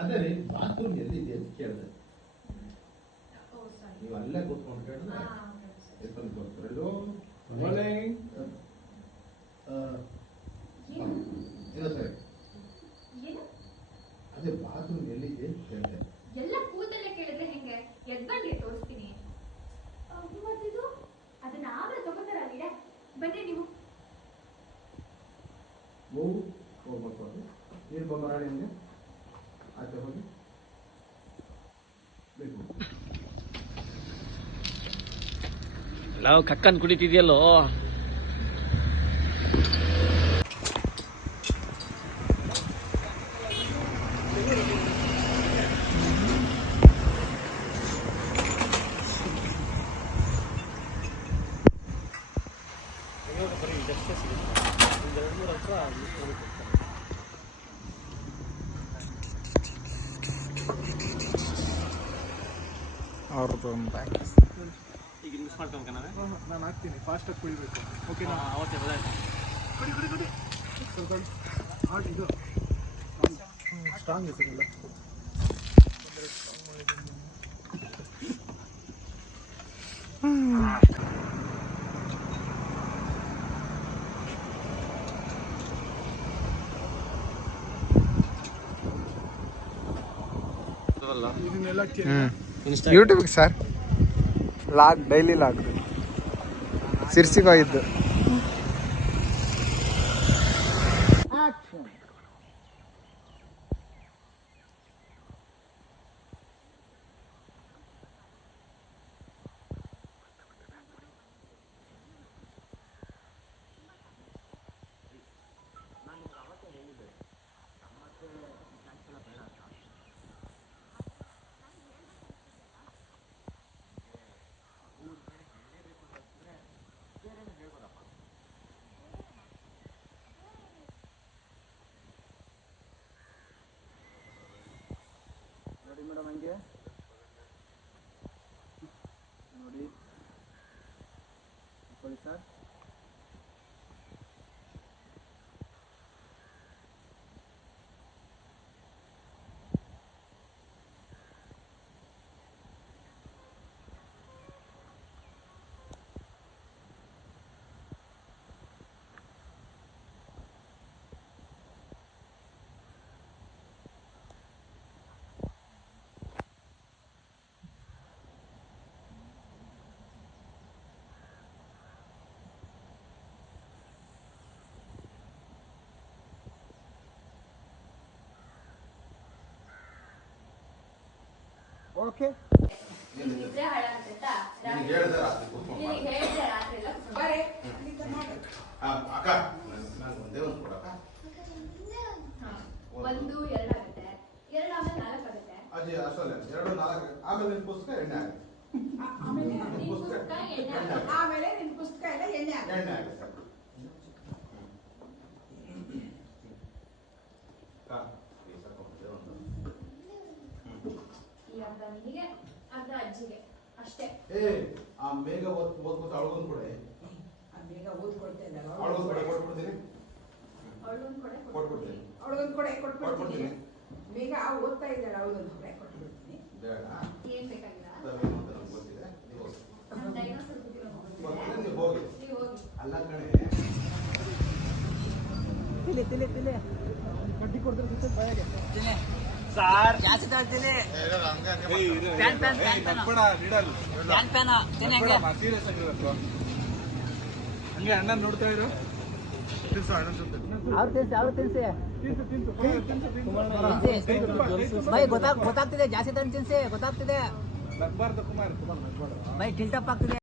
ಅದೇ ರೀ ಬಾತ್ರೂಮ್ ಎಲ್ಲಿದೆ ಅಂತ ಕೇಳಿದೆ. ನೀವು ಅಲ್ಲೇ ಕೂತ್ಕೊಂಡು ಕೇಳಿದ್ರೆ ಎಷ್ಟೊಂದು ಬರ್ತಾರೆ. ಇಲ್ಲ ಸರಿ, ಅದೇ ಬಾತ್ರೂಮ್ ಎಲ್ಲಿದೆ ಅಂತ ಕೇಳಿದೆ. ಎಲ್ಲ ಕೂತಲ್ಲೇ ಕೇಳಿದ್ರೆ ಹೆಂಗೆ? ಎದ್ಬಂಡಿ ತೋರಿಸ್ತೀನಿ. ಮತ್ತಿದು ಅದನ್ನ ಆಮೇಲೆ ತಗೋತಾರಲ್ಲ, ಬನ್ನಿ ನೀವು. ಹೋಗ್ಬೇಕು ಅದು ನೀರು ಬಂಬರಾಡಿ ಹಂಗೆ ಆಚೆ ಹೋಗಿ ಬೇಕು. ನಾವು ಕಕ್ಕನ್ ಕುಡಿತಿದ್ಯಲ್ಲೋ. ಅವ್ರದ್ದು ಈಗ ಮಿಸ್ ಮಾಡ್ಕೊಂಡ್ಕ ನಾನು ಹಾಕ್ತೀನಿ, ಫಾಸ್ಟಾಗಿ ಕುಡಿಬೇಕು. ಓಕೆನಾ? ಓಕೆ, ಕುಡಿ ಕುಡಿ ಕುಡಿ ಸ್ವಲ್ಪ ಹಾಟ್ ಇದು ಸ್ಟ್ರಾಂಗ್ ಹೆಸರಿಲ್ಲ. ಇದನ್ನೆಲ್ಲ ಯೂಟ್ಯೂಬ್ಗೆ ಸರ್ ಲಾಗ್, ಡೈಲಿ ಲಾಗ್. ಸಿರ್ಸಿಗೆ ಹೋಗಿದ್ದು. ನೋಡಿ ಮೇಡಮ್, ಹಂಗೆ ನೋಡಿ ಸರ್. ಓಕೆ, ನಿದ್ರೆ ಹಾಳ ಅಂತ ಹೇಳಿದೆ ರಾತ್ರಿ ಕೂತ್ಕೊಂಡು ಹೇಳಿದೆ ರಾತ್ರಿ ಎಲ್ಲ ಅಕ್ಕ ನಾನು ಒಂದೇ ಒಂದು ಕೊಡಕ್ಕ. 1 2 ಆಗುತ್ತೆ, 2 ಆಮೇಲೆ 4 ಆಗುತ್ತೆ. ಅದೇ ಅಷ್ಟಲ್ಲ, 2 4 ಆಮೇಲೆ ನಿನ್ ಪುಸ್ತಕ ಎಣ್ಣೆ ಆಗುತ್ತೆ. ಆಮೇಲೆ ನಿನ್ ಪುಸ್ತಕ ಎಣ್ಣೆ ಆಗುತ್ತೆ. ಆಮೇಲೆ ನಿನ್ ಪುಸ್ತಕ ಎಲ್ಲ ಎಣ್ಣೆ ಆಗುತ್ತೆ. ಈ ಅರ್ಧ ನಿನಗೆ, ಅರ್ಧ ಅಜ್ಜಿಗೆ ಅಷ್ಟೇ. ಆ ಬೇಗ ಓದ್ಕೊತ ಅವಳಗೊಂದು ಕೊಡೆ. ಬೇಗ ಓದ್ಕೊಳ್ತಾ ಇದ್ದಾರೆ. ಅವಳಗೊಂದು ಕೊಡೆ ಕೊಟ್ಬಿಡ್ತೀನಿ. ಅವಳೊಂದು ಕೊಡೆ ಕೊಟ್ಬಿಡ್ತೀನಿ. ಅವಳಗೊಂದು ಕೊಡೆ ಕೊಟ್ಬಿಡ್ತೀನಿ. ಬೇಗ ಓದ್ತಾ ಇದ್ದಾಳೆ, ಅವಳಗೊಂದು ಕೊಡೆ ಕೊಟ್ಬಿಡ್ತೀನಿ. ಬೇಡ, ಏನ್ ಬೇಕಾಗಿಲ್ಲ. ಏನು ಅಂತ ನಮ್ಗೆ ಗೊತ್ತಿದೆ. ನಾನು ಡೈನೋಸರ್ ಗೊತ್ತಿರೋ ನೀವು ಹೋಗಿ. ನೀವು ಹೋಗಿ. ಅಲ್ಲ ಕಣೆ, ತಿಳಿ ಕಡ್ಡಿ ಕೊಡ್ತಾರೆ ಬಾಯಾಗೆ ಸಾರ್ ಜಾಸ್ತಿ ತಗೊಳ್ತೀನಿ. ಹಂಗೆ ಅಣ್ಣ ನೋಡ್ತಾ ಇರೋ. ಗೊತ್ತಾಗ್ತಿದೆ, ಜಾಸ್ತಿ ತಿನ್ಸಿ ಗೊತ್ತಾಗ್ತಿದೆ. ನಗ್ಬಾರ್ದು ಕುಮಾರ್, ಬೈ ಟಿಲ್ಟಪ್ ಆಗ್ತಿದೆ.